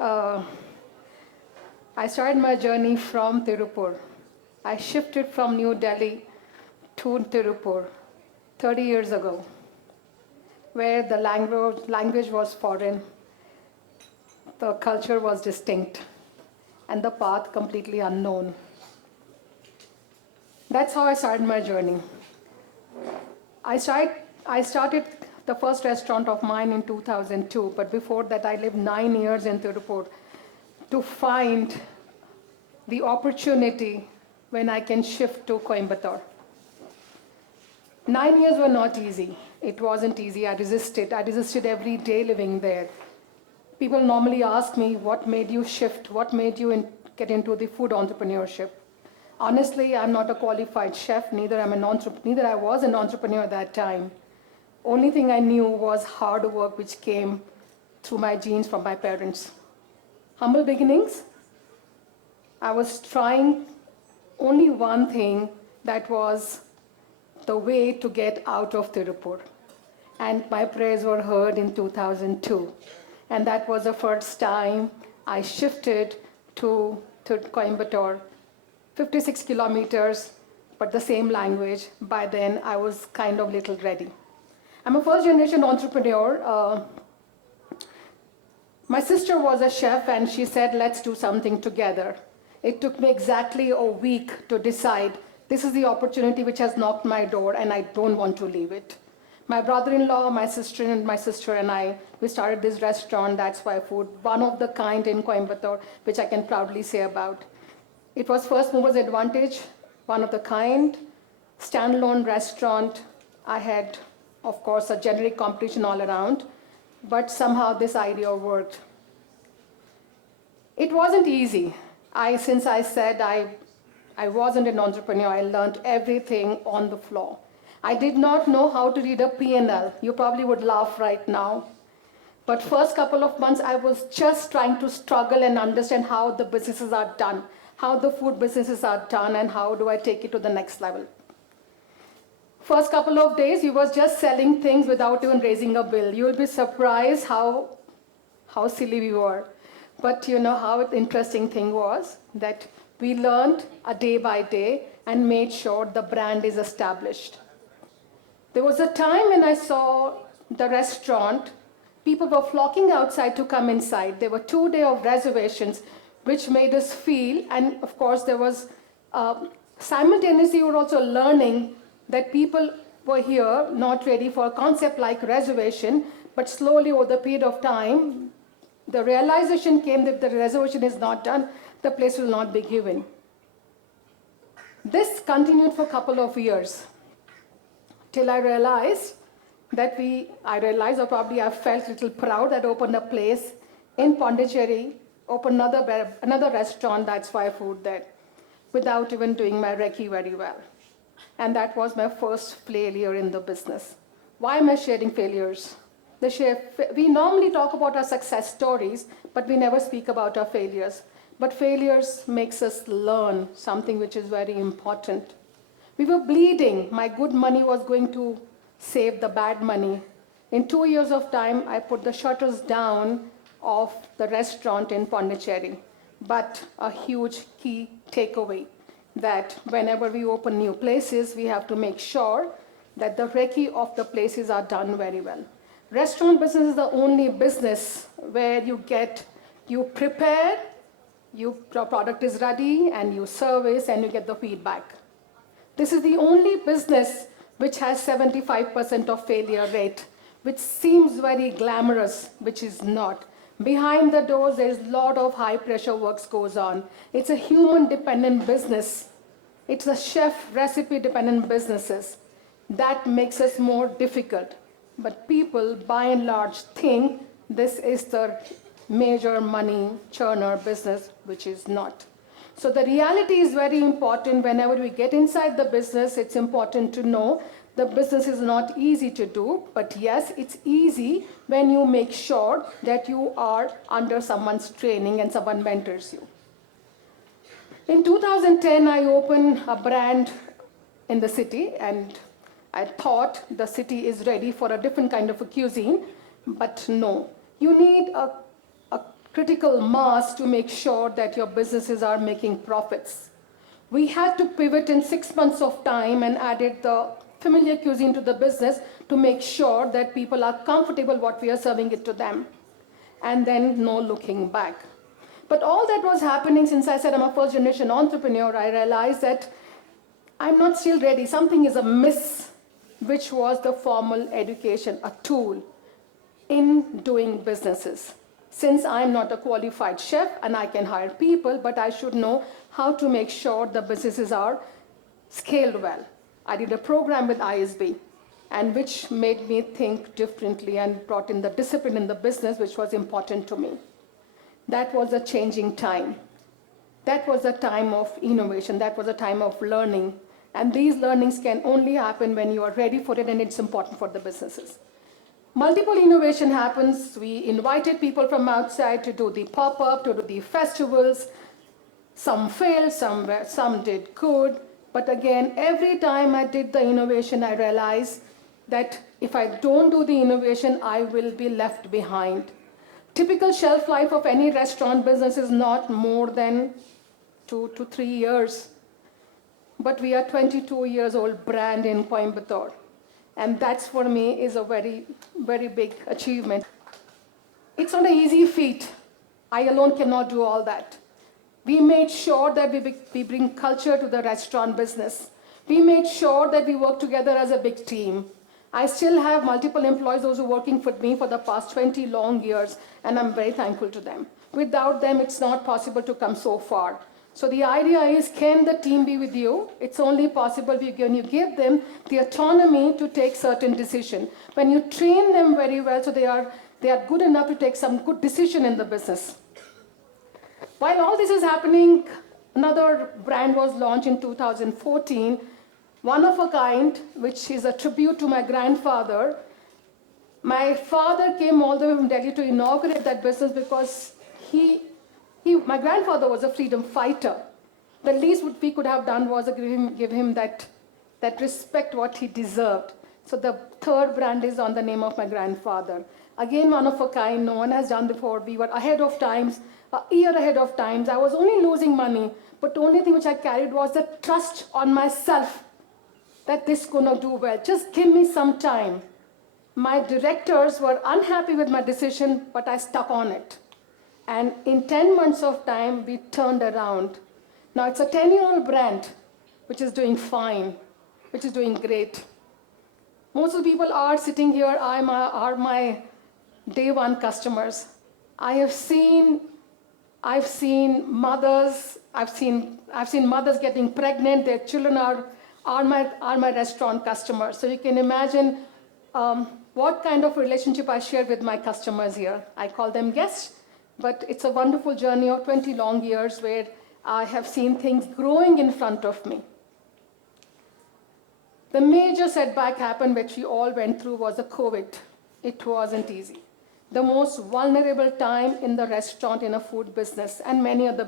Uh, I started my journey from Tirupur. I shifted from New Delhi to Tirupur 30 years ago, where the language was foreign, the culture was distinct, and the path completely unknown. That's how I started my journey. I started the first restaurant of mine in 2002, but before that I lived 9 years in Tirupur to find the opportunity when I can shift to Coimbatore. 9 years were not easy. It wasn't easy. I resisted every day living there. People normally ask me, what made you shift? What made you get into the food entrepreneurship? Honestly, I'm not a qualified chef, neither I was an entrepreneur at that time. Only thing I knew was hard work, which came through my genes from my parents. Humble beginnings. I was trying only one thing, that was the way to get out of Tirupur. And my prayers were heard in 2002. And that was the first time I shifted to Coimbatore. 56 kilometers, but the same language. By then, I was kind of little ready. I'm a first-generation entrepreneur. My sister was a chef, and she said, let's do something together. It took me exactly a week to decide, this is the opportunity which has knocked my door, and I don't want to leave it. My brother-in-law, my sister and I, we started this restaurant, That's Why Food, one of the kind in Coimbatore, which I can proudly say about. It was first mover's advantage, one of the kind, standalone restaurant. I had, of course, a generic competition all around, but somehow this idea worked. It wasn't easy. Since I said I wasn't an entrepreneur, I learned everything on the floor. I did not know how to read a P&L. You probably would laugh right now. But first couple of months, I was just trying to struggle and understand how the businesses are done, how the food businesses are done, and how do I take it to the next level. First couple of days, you was just selling things without even raising a bill. You will be surprised how silly we were. But you know how the interesting thing was that we learned a day by day and made sure the brand is established. There was a time when I saw the restaurant, people were flocking outside to come inside. There were 2 days of reservations, which made us feel, and of course there was, simultaneously we were also learning that people were here not ready for a concept like reservation, but slowly over the period of time, the realization came that if the reservation is not done, the place will not be given. This continued for a couple of years, till I realized, or probably I felt a little proud that I opened a place in Pondicherry, opened another restaurant, That's Why Food, there, without even doing my Recce very well. And that was my first failure in the business. Why am I sharing failures? We normally talk about our success stories, but we never speak about our failures. But failures makes us learn something which is very important. We were bleeding. My good money was going to save the bad money. In 2 years of time, I put the shutters down of the restaurant in Pondicherry. But a huge key takeaway, that whenever we open new places, we have to make sure that the recce of the places are done very well. Restaurant business is the only business where you prepare, your product is ready, and you service, and you get the feedback. This is the only business which has 75% of failure rate, which seems very glamorous, which is not. Behind the doors, there's a lot of high-pressure works goes on. It's a human-dependent business. It's a chef recipe-dependent businesses. That makes us more difficult. But people, by and large, think this is the major money churner business, which is not. So the reality is very important. Whenever we get inside the business, it's important to know the business is not easy to do, but yes, it's easy when you make sure that you are under someone's training and someone mentors you. In 2010, I opened a brand in the city, and I thought the city is ready for a different kind of a cuisine, but no. You need a critical mass to make sure that your businesses are making profits. We had to pivot in 6 months of time and added the familiar cuisine to the business to make sure that people are comfortable what we are serving it to them. And then no looking back. But all that was happening since I said I'm a first generation entrepreneur, I realized that I'm not still ready. Something is amiss, which was the formal education, a tool in doing businesses. Since I'm not a qualified chef and I can hire people, but I should know how to make sure the businesses are scaled well. I did a program with ISB, and which made me think differently and brought in the discipline in the business, which was important to me. That was a changing time. That was a time of innovation. That was a time of learning. And these learnings can only happen when you are ready for it, and it's important for the businesses. Multiple innovation happens. We invited people from outside to do the pop-up, to do the festivals. Some failed, some did good. But again, every time I did the innovation, I realized that if I don't do the innovation, I will be left behind. Typical shelf life of any restaurant business is not more than 2 to 3 years. But we are 22 years old brand in Coimbatore. And that's for me is a very, very big achievement. It's not an easy feat. I alone cannot do all that. We made sure that we bring culture to the restaurant business. We made sure that we work together as a big team. I still have multiple employees, those who are working for me for the past 20 long years, and I'm very thankful to them. Without them, it's not possible to come so far. So the idea is, can the team be with you? It's only possible when you give them the autonomy to take certain decisions. When you train them very well, so they are good enough to take some good decision in the business. While all this is happening, another brand was launched in 2014, one of a kind, which is a tribute to my grandfather. My father came all the way from Delhi to inaugurate that business because my grandfather was a freedom fighter. The least what we could have done was give him that respect what he deserved. So the third brand is on the name of my grandfather. Again, one of a kind, no one has done before. We were ahead of times, a year ahead of times. I was only losing money, but the only thing which I carried was the trust on myself that this is going to do well. Just give me some time. My directors were unhappy with my decision, but I stuck on it. And in 10 months of time, we turned around. Now it's a 10-year-old brand, which is doing fine, which is doing great. Most of the people are sitting here are my day one customers. I've seen mothers. I've seen mothers getting pregnant. Their children are my restaurant customers. So you can imagine what kind of relationship I share with my customers here. I call them guests. But it's a wonderful journey of 20 long years where I have seen things growing in front of me. The major setback happened, which we all went through, was the COVID. It wasn't easy. The most vulnerable time in the restaurant, in a food business, and many other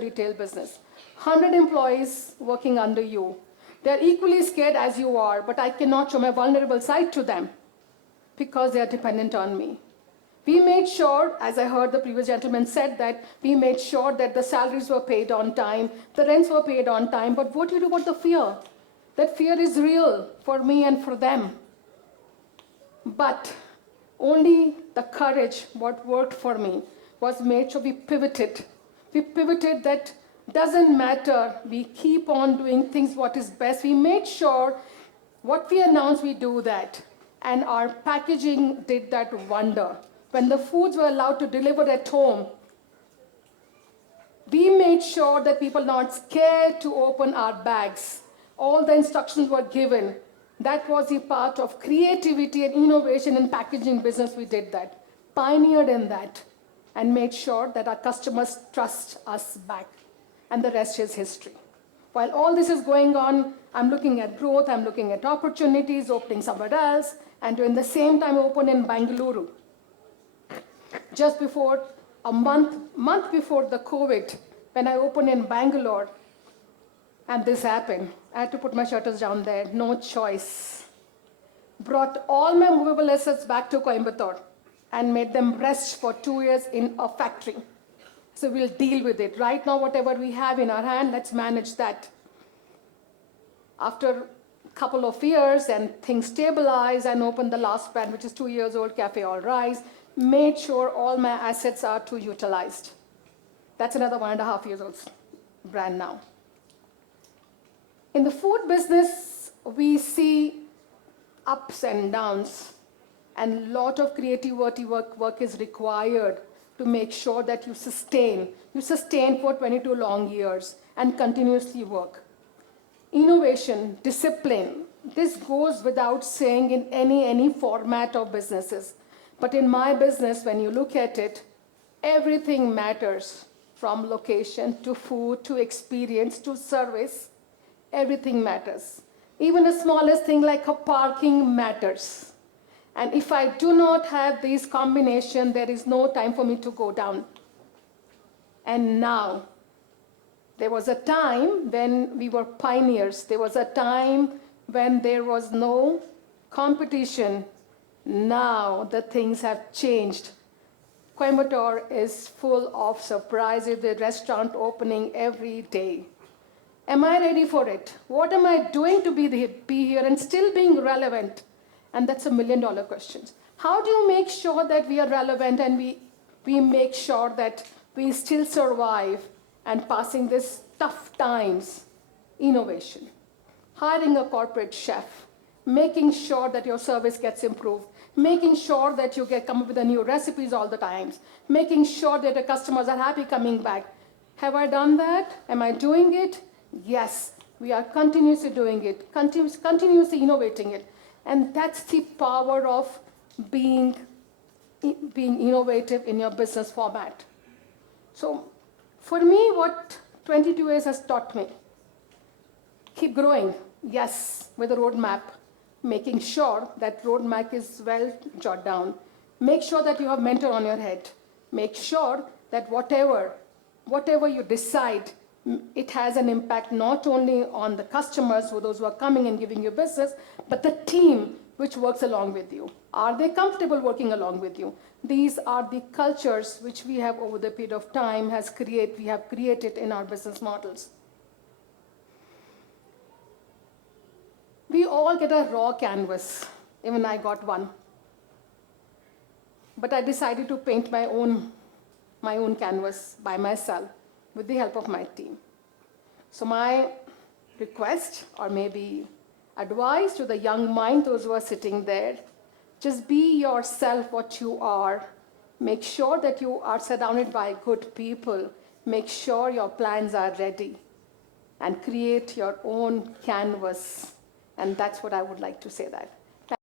retail business. 100 employees working under you. They're equally scared as you are, but I cannot show my vulnerable side to them because they are dependent on me. We made sure, as I heard the previous gentleman said, that we made sure that the salaries were paid on time, the rents were paid on time, but what do you do about the fear? That fear is real for me and for them. But only the courage, what worked for me, was made sure we pivoted. We pivoted that doesn't matter, we keep on doing things what is best. We made sure what we announced, we do that. And our packaging did that wonder. When the foods were allowed to deliver at home, we made sure that people are not scared to open our bags. All the instructions were given. That was the part of creativity and innovation in packaging business. We did that, pioneered in that, and made sure that our customers trust us back. And the rest is history. While all this is going on, I'm looking at growth, I'm looking at opportunities, opening somewhere else, and during the same time open in Bengaluru. Just before, a month before the COVID, when I opened in Bangalore, and this happened. I had to put my shutters down there, no choice. Brought all my movable assets back to Coimbatore and made them rest for 2 years in a factory. So we'll deal with it. Right now, whatever we have in our hand, let's manage that. After a couple of years and things stabilized, and opened the last brand, which is 2 years old, Cafe All Rise, made sure all my assets are too utilized. That's another 1.5 years old brand now. In the food business, we see ups and downs, and a lot of creativity work is required to make sure that you sustain. You sustain for 22 long years and continuously work. Innovation, discipline, this goes without saying in any format of businesses. But in my business, when you look at it, everything matters, from location to food to experience to service. Everything matters. Even the smallest thing like a parking matters. And if I do not have these combinations, there is no time for me to go down. And now, there was a time when we were pioneers. There was a time when there was no competition. Now the things have changed. Coimbatore is full of surprises, the restaurant opening every day. Am I ready for it? What am I doing to be here and still being relevant? And that's $1 million question. How do you make sure that we are relevant and we make sure that we still survive and passing this tough times? Innovation. Hiring a corporate chef. Making sure that your service gets improved. Making sure that you come up with the new recipes all the times. Making sure that the customers are happy coming back. Have I done that? Am I doing it? Yes, we are continuously doing it, continuously innovating it. And that's the power of being innovative in your business format. So for me, what 22 years has taught me, keep growing, yes, with a roadmap, making sure that roadmap is well jotted down. Make sure that you have mentor on your head. Make sure that whatever you decide, it has an impact not only on the customers, those who are coming and giving you business, but the team which works along with you. Are they comfortable working along with you? These are the cultures which we have over the period of time we have created in our business models. We all get a raw canvas. Even I got one. But I decided to paint my own canvas by myself with the help of my team. So my request, or maybe advice to the young mind, those who are sitting there, just be yourself what you are. Make sure that you are surrounded by good people. Make sure your plans are ready. And create your own canvas. And that's what I would like to say that.